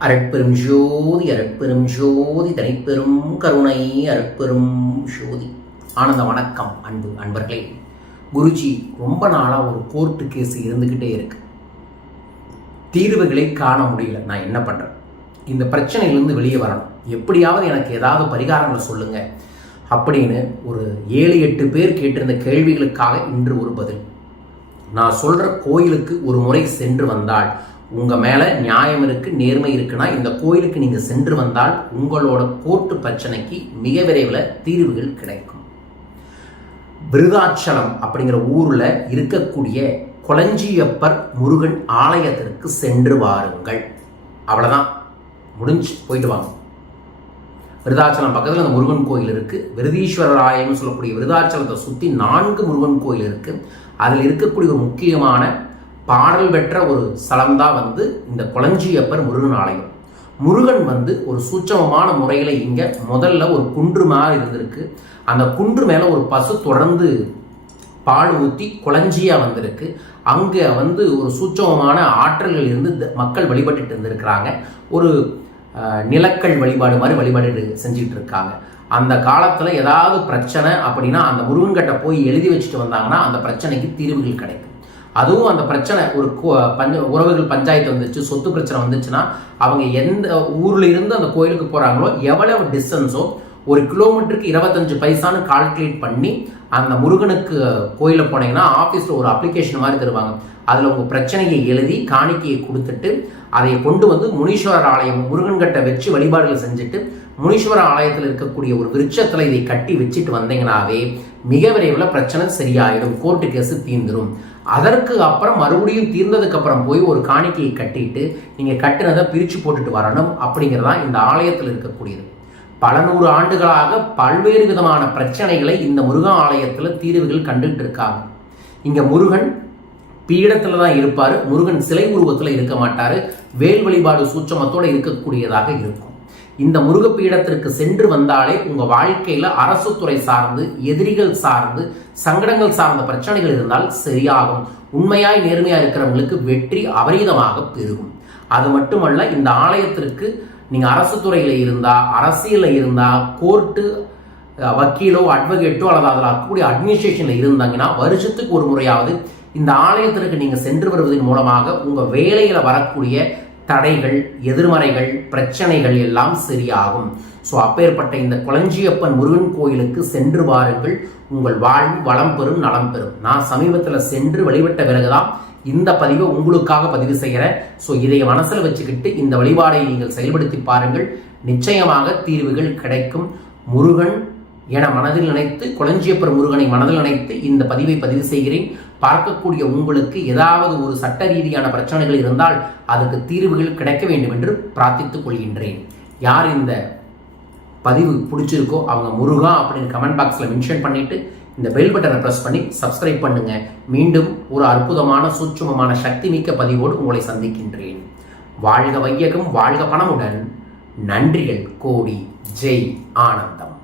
அரட்பெரும் ஜோதி அரட்பெரும் ஜோதி தனிப்பெரும் கருணை அரட்பெரும் ஜோதி. ஆனந்த வணக்கம் அன்பு அன்பர்களே. குருஜி ரொம்ப நாளாக ஒரு கோர்ட்டு கேஸ் இருந்துக்கிட்டே இருக்கு. தீர்வுகளை காண முடியல. நான் என்ன பண்ணுறேன் இந்த பிரச்சனையிலேருந்து வெளியே வரணும். எப்படியாவது எனக்கு ஏதாவது பரிகாரங்களை சொல்லுங்க. அப்படின்னு ஒரு ஏழு எட்டு பேர் கேட்டிருந்த கேள்விகளுக்காக இன்று ஒரு பதில். நான் சொல்கிற கோயிலுக்கு ஒரு முறை சென்று வந்தால் உங்கள் மேலே நியாயம் இருக்குது நேர்மை இருக்குன்னா இந்த கோயிலுக்கு நீங்கள் சென்று வந்தால் உங்களோட கோர்ட்டு பிரச்சனைக்கு மிக விரைவில் தீர்வுகள் கிடைக்கும். விருதாச்சலம் அப்படிங்கிற ஊரில் இருக்கக்கூடிய கொளஞ்சியப்பர் முருகன் ஆலயத்திற்கு சென்று வாருங்கள். அவ்வளோதான் முடிஞ்சு போயிட்டு வாங்க. விருதாச்சலம் பக்கத்தில் அந்த முருகன் கோயில் இருக்குது விருதீஸ்வரர் ஆலயம்னு சொல்லக்கூடிய விருதாச்சலத்தை சுற்றி நான்கு முருகன் கோயில் இருக்குது அதில் இருக்கக்கூடிய ஒரு முக்கியமான பாடல் பெற்ற ஒரு ஸ்தலம் தான் வந்து இந்த கொளஞ்சியப்பர் முருகன் ஆலயம். முருகன் வந்து ஒரு சூட்சமமான முறையில் இங்கே முதல்ல ஒரு குன்று மாதிரி இருந்திருக்கு. அந்த குன்று மேலே ஒரு பசு தொடர்ந்து பால் ஊற்றி குளஞ்சியாக வந்திருக்கு. அங்கே வந்து ஒரு சூட்சமமான ஆற்றல்கள் இருந்து மக்கள் வழிபட்டுட்டு இருந்திருக்கிறாங்க. ஒரு நிலக்கல் வழிபாடு மாதிரி வழிபாடு செஞ்சுட்டு இருக்காங்க. அந்த காலத்தில் ஏதாவது பிரச்சனை அப்படின்னா அந்த முருகன்கிட்ட போய் எழுதி வச்சுட்டு வந்தாங்கன்னா அந்த பிரச்சனைக்கு தீர்வுகள் கிடைக்கும். அதுவும் அந்த பிரச்சனை ஒரு கோ- பஞ்ச உறவுகள் பஞ்சாயத்து வந்துச்சு சொத்து பிரச்சனை வந்துச்சுன்னா அவங்க எந்த ஊர்ல இருந்து அந்த கோயிலுக்கு போறாங்களோ எவ்வளவு டிஸ்டன்ஸோ ஒரு கிலோமீட்டருக்கு இருபத்தஞ்சு பைசான்னு கால்குலேட் பண்ணி அந்த முருகனுக்கு கோயிலில் போனீங்கன்னா ஆஃபீஸில் ஒரு அப்ளிகேஷன் மாதிரி தருவாங்க. அதில் உங்கள் பிரச்சனையை எழுதி காணிக்கையை கொடுத்துட்டு அதை கொண்டு வந்து முனீஸ்வரர் ஆலயம் முருகன்கிட்ட வச்சு வழிபாடுகள் செஞ்சுட்டு முனீஸ்வரர் ஆலயத்தில் இருக்கக்கூடிய ஒரு விருட்சத்தில் இதை கட்டி வச்சுட்டு வந்தீங்கன்னாவே மிக விரைவில் பிரச்சனை சரியாயிடும். கோர்ட்டு கேஸு தீர்ந்துடும் அதற்கு அப்புறம் மறுபடியும் தீர்ந்ததுக்கு அப்புறம் போய் ஒரு காணிக்கையை கட்டிட்டு நீங்கள் கட்டினதை பிரித்து போட்டுட்டு வரணும் அப்படிங்கிறதான் இந்த ஆலயத்தில் இருக்கக்கூடியது. பல நூறு ஆண்டுகளாக பல்வேறு விதமான பிரச்சனைகளை இந்த முருகன் ஆலயத்தில் தீர்வுகள் கண்டுகிட்டு இருக்காங்க. இங்கே முருகன் பீடத்தில் தான் இருப்பார். முருகன் சிலை உருவத்தில் இருக்க மாட்டார். வேல் வழிபாடு சூட்சமத்தோடு இருக்கக்கூடியதாக இருக்கும். இந்த முருகப்பீடத்திற்கு சென்று வந்தாலே உங்க வாழ்க்கையில அரசு துறை சார்ந்து எதிரிகள் சார்ந்து சங்கடங்கள் சார்ந்த பிரச்சனைகள் இருந்தால் சரியாகும். உண்மையாய் நேர்மையா இருக்கிறவங்களுக்கு வெற்றி அபரீதமாக பெருகும். அது மட்டுமல்ல இந்த ஆலயத்திற்கு நீங்க அரசு துறையில இருந்தா அரசியலில் இருந்தா கோர்ட்டு வக்கீலோ அட்வொகேட்டோ அல்லது அதில் இருக்கக்கூடிய அட்மினிஸ்ட்ரேஷன்ல இருந்தாங்கன்னா வருஷத்துக்கு ஒரு முறையாவது இந்த ஆலயத்திற்கு நீங்க சென்று வருவதன் மூலமாக உங்க வேலையில வரக்கூடிய தடைகள் எதிர்மறைகள் பிரச்சனைகள் எல்லாம் சரியாகும். ஸோ அப்பேற்பட்ட இந்த குளஞ்சியப்பன் முருகன் கோயிலுக்கு சென்று வாருங்கள். உங்கள் வாழ்வு வளம் பெறும் நலம் பெறும். நான் சமீபத்தில் சென்று வழிபட்ட பிறகுதான் இந்த பதிவை உங்களுக்காக பதிவு செய்கிறேன் ஸோ இதை மனசில் வச்சுக்கிட்டு இந்த வழிபாடை நீங்கள் செயல்படுத்தி பாருங்கள். நிச்சயமாக தீர்வுகள் கிடைக்கும். முருகன் என மனதில் நினைத்து குளஞ்சியப்பர் முருகனை மனதில் நினைத்து இந்த பதிவை பதிவு செய்கிறேன். பார்க்கக்கூடிய உங்களுக்கு ஏதாவது ஒரு சட்ட ரீதியான பிரச்சனைகள் இருந்தால் அதற்கு தீர்வுகள் கிடைக்க வேண்டும் என்று பிரார்த்தித்துக் கொள்கின்றேன். யார் இந்த பதிவு பிடிச்சிருக்கோ அவங்க முருகா அப்படின்னு கமெண்ட் பாக்ஸில் மென்ஷன் பண்ணிட்டு இந்த பெல் பட்டனை ப்ரெஸ் பண்ணி சப்ஸ்கிரைப் பண்ணுங்க. மீண்டும் ஒரு அற்புதமான சூட்சமமான சக்தி மிக்க பதிவோடு உங்களை சந்திக்கின்றேன். வாழ்க வையகம் வாழ்க பணமுடன். நன்றிகள் கோடி. ஜெய் ஆனந்தம்.